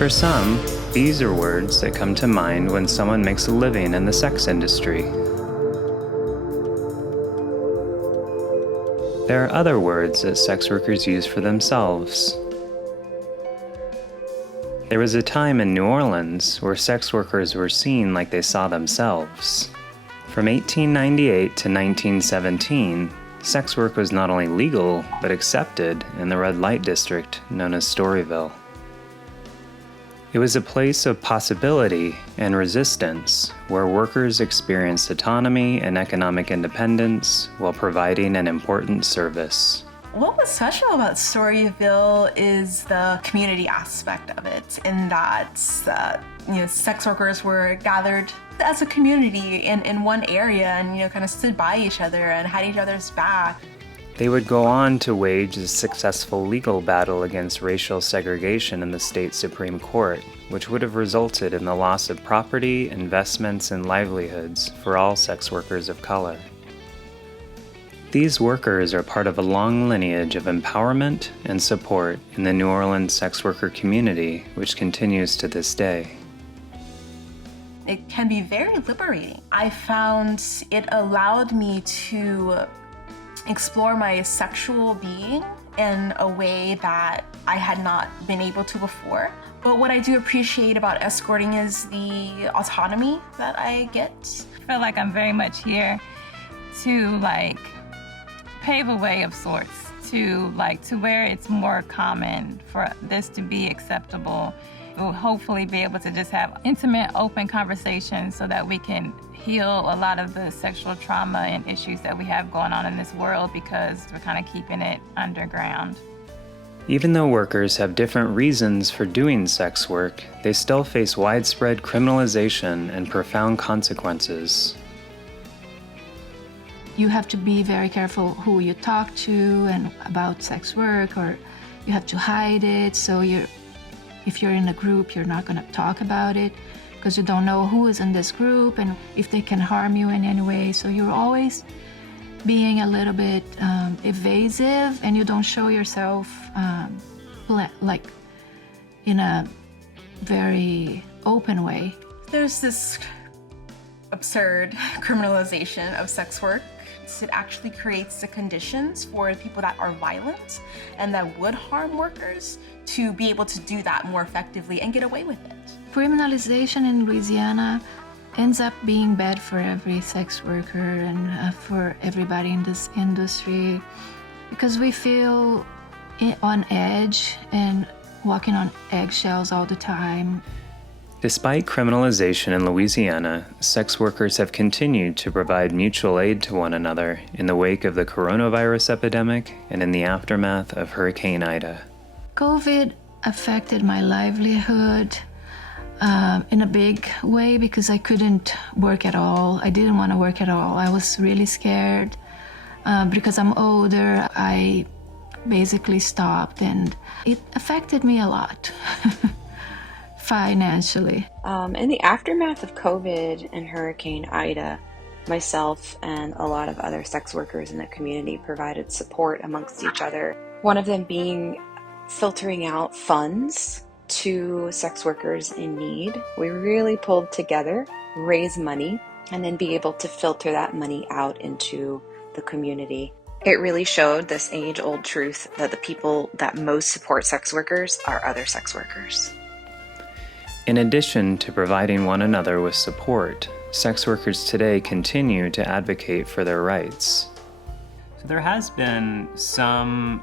For some, these are words that come to mind when someone makes a living in the sex industry. There are other words that sex workers use for themselves. There was a time in New Orleans where sex workers were seen like they saw themselves. From 1898 to 1917, sex work was not only legal, but accepted in the red light district known as Storyville. It was a place of possibility and resistance where workers experienced autonomy and economic independence while providing an important service. What was special about Storyville is the community aspect of it, in that sex workers were gathered as a community in one area and kind of stood by each other and had each other's back. They would go on to wage a successful legal battle against racial segregation in the state Supreme Court, which would have resulted in the loss of property, investments, and livelihoods for all sex workers of color. These workers are part of a long lineage of empowerment and support in the New Orleans sex worker community, which continues to this day. It can be very liberating. I found it allowed me to explore my sexual being in a way that I had not been able to before. But what I do appreciate about escorting is the autonomy that I get. I feel like I'm very much here to pave a way of sorts to where it's more common for this to be acceptable. We'll hopefully be able to just have intimate, open conversations so that we can heal a lot of the sexual trauma and issues that we have going on in this world, because we're kind of keeping it underground. Even though workers have different reasons for doing sex work, they still face widespread criminalization and profound consequences. You have to be very careful who you talk to and about sex work, or you have to hide it. So if you're in a group, you're not going to talk about it because you don't know who is in this group and if they can harm you in any way. So you're always being a little bit evasive, and you don't show yourself in a very open way. There's this absurd criminalization of sex work. It actually creates the conditions for people that are violent and that would harm workers to be able to do that more effectively and get away with it. Criminalization in Louisiana ends up being bad for every sex worker and for everybody in this industry, because we feel on edge and walking on eggshells all the time. Despite criminalization in Louisiana, sex workers have continued to provide mutual aid to one another in the wake of the coronavirus epidemic and in the aftermath of Hurricane Ida. COVID affected my livelihood in a big way because I couldn't work at all. I didn't want to work at all. I was really scared. Because I'm older, I basically stopped, and it affected me a lot. Financially. In the aftermath of COVID and Hurricane Ida, myself and a lot of other sex workers in the community provided support amongst each other. One of them being filtering out funds to sex workers in need. We really pulled together, raise money, and then be able to filter that money out into the community. It really showed this age-old truth that the people that most support sex workers are other sex workers. In addition to providing one another with support, sex workers today continue to advocate for their rights. So there has been some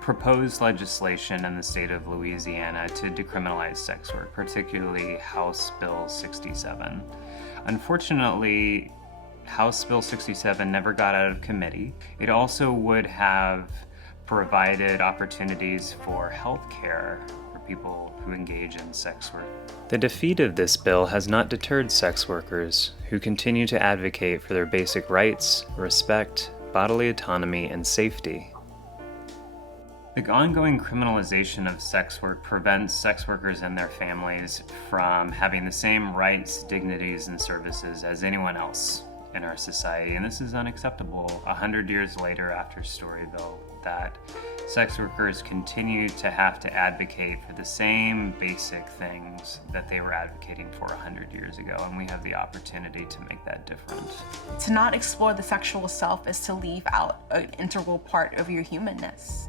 proposed legislation in the state of Louisiana to decriminalize sex work, particularly House Bill 67. Unfortunately, House Bill 67 never got out of committee. It also would have provided opportunities for health care for people who engage in sex work. The defeat of this bill has not deterred sex workers, who continue to advocate for their basic rights, respect, bodily autonomy, and safety. The ongoing criminalization of sex work prevents sex workers and their families from having the same rights, dignities, and services as anyone else in our society, and this is unacceptable 100 years later after Storyville, that sex workers continue to have to advocate for the same basic things that they were advocating for 100 years ago, and we have the opportunity to make that different. To not explore the sexual self is to leave out an integral part of your humanness.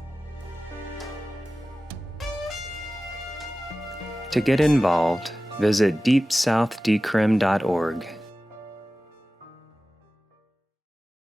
To get involved, visit deepsouthdecrim.org